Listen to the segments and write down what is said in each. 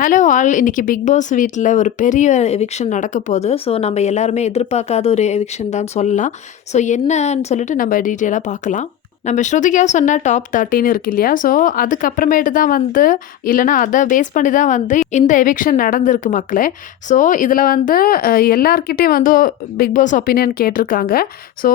Hello all, இன்னைக்கு big pass வீட்டில் ஒரு பெரிய எவிக்ஷன் நடக்க போகுது. ஸோ நம்ம எல்லாருமே எதிர்பார்க்காத ஒரு எவிக்ஷன் தான் சொல்லலாம். ஸோ என்னன்னு சொல்லிட்டு நம்ம டீட்டெயிலாக பார்க்கலாம். நம்ம ஸ்ருதிகா சொன்ன டாப் 13 இருக்கு இல்லையா? ஸோ அதுக்கப்புறமேட்டு தான் வந்து இல்லைனா அதை பேஸ் பண்ணி தான் வந்து இந்த எவிக்ஷன் நடந்திருக்கு மக்களே. ஸோ இதில் வந்து எல்லார்கிட்டையும் வந்து பிக் பாஸ் ஒப்பீனியன் கேட்டிருக்காங்க. ஸோ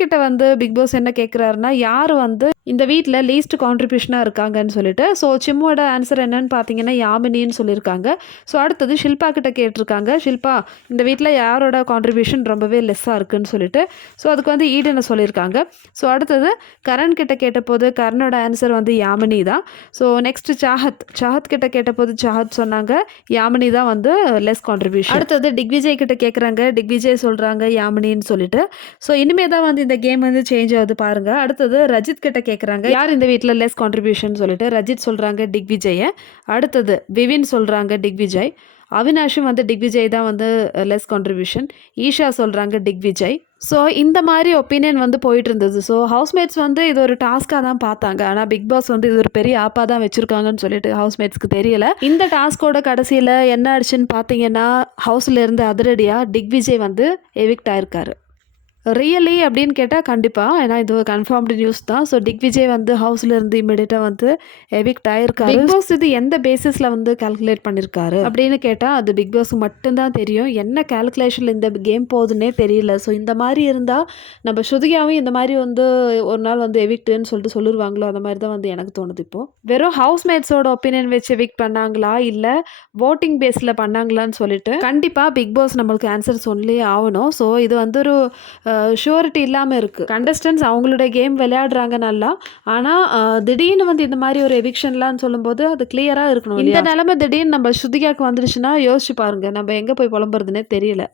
கிட்ட வந்து பிக் பாஸ் என்ன கேட்குறாருன்னா, யார் வந்து இந்த வீட்டில் லீஸ்ட் கான்ட்ரிபியூஷனாக இருக்காங்கன்னு சொல்லிட்டு. ஸோ சிம்மோட ஆன்சர் என்னன்னு பார்த்தீங்கன்னா யாமினின்னு சொல்லியிருக்காங்க. ஸோ அடுத்தது ஷில்பா கிட்ட கேட்டிருக்காங்க, ஷில்பா இந்த வீட்டில் யாரோட கான்ட்ரிபியூஷன் ரொம்பவே லெஸ்ஸாக இருக்குன்னு சொல்லிட்டு. ஸோ அதுக்கு வந்து ஈடனை சொல்லியிருக்காங்க. ஸோ அடுத்தது கரண் கிட்ட கேட்டபோது கரனோட ஆன்சர் வந்து யாமினி தான். ஸோ நெக்ஸ்ட் சாஹத் கிட்ட கேட்டபோது சாஹத் சொன்னாங்க யாமினி தான் வந்து லெஸ் கான்ட்ரிபியூஷன். அடுத்தது திக்விஜய் கிட்ட கேட்குறாங்க, திக்விஜய் சொல்கிறாங்க யாமினின்னு சொல்லிட்டு. ஸோ இனிமே தான் வந்து இந்த கேம் வந்து சேஞ்ச் ஆகுது பாருங்க. அடுத்தது ரஜித் கிட்ட கேட்குறாங்க, யார் இந்த வீட்டில் லெஸ் கான்ட்ரிபியூஷன் சொல்லிட்டு. ரஜித் சொல்கிறாங்க திக்விஜயை. அடுத்தது விவின் சொல்கிறாங்க திக்விஜய். அவினாஷும் வந்து திக்விஜய் தான் வந்து லெஸ் கான்ட்ரிபியூஷன். ஈஷா சொல்கிறாங்க திக்விஜய். ஸோ இந்த மாதிரி ஒப்பீனியன் வந்து போயிட்டு இருந்தது. ஸோ ஹவுஸ்மேட்ஸ் வந்து இது ஒரு டாஸ்க்காக தான் பார்த்தாங்க. ஆனால் பிக் பாஸ் வந்து இது ஒரு பெரிய ஆப்பாக தான் வச்சுருக்காங்கன்னு சொல்லிட்டு ஹவுஸ்மேட்ஸ்க்கு தெரியல. இந்த டாஸ்கோட கடைசியில் என்ன ஆயிடுச்சுன்னு பார்த்தீங்கன்னா, ஹவுஸில் இருந்து அதிரடியாக திக்விஜய் வந்து எவிக்ட் ஆயிருக்காரு. ரியலி அப்படின்னு கேட்டால் கண்டிப்பாக, ஏன்னா இது ஒரு கன்ஃபார்ம்டு நியூஸ் தான். ஸோ திக்விஜய் வந்து ஹவுஸில் இருந்து இமீடியட்டாக வந்து எவிக்ட் ஆயிருக்காரு. பிக் பாஸ் இது எந்த பேசிஸில் வந்து கால்குலேட் பண்ணியிருக்காரு அப்படின்னு கேட்டால் அது பிக் பாஸ்க்கு மட்டும்தான் தெரியும். என்ன கால்குலேஷனில் இந்த கேம் போகுதுன்னே தெரியல. ஸோ இந்த மாதிரி இருந்தால் நம்ம ஸ்ருதிகாவும் இந்த மாதிரி வந்து ஒரு நாள் வந்து எவிக்ட்டுன்னு சொல்லிட்டு சொல்லிடுவாங்களோ, அந்த மாதிரி தான் வந்து எனக்கு தோணுது. இப்போது வெறும் ஹவுஸ்மேட்ஸோட ஒப்பீனியன் வச்சு எவிக்ட் பண்ணாங்களா இல்லை voting பேஸில் பண்ணாங்களான்னு சொல்லிட்டு கண்டிப்பாக பிக் பாஸ் நம்மளுக்கு ஆன்சர் சொல்லியே ஆகணும். ஸோ இது வந்து ஒரு ஷூரிட்டி இல்லாமல் இருக்குது. கண்டஸ்டன்ஸ் அவங்களுடைய கேம் விளையாடுறாங்க நல்லா. ஆனால் திடீர்னு வந்து இந்த மாதிரி ஒரு எவிக்ஷன்லாம் சொல்லும்போது அது கிளியராக இருக்கணும். இந்த நிலைமை திடீர்னு நம்ம ஸ்ருதிகாவுக்கு வந்துடுச்சுன்னா யோசிச்சு பாருங்க, நம்ம எங்கே போய் புலம்புறதுன்னே தெரியல.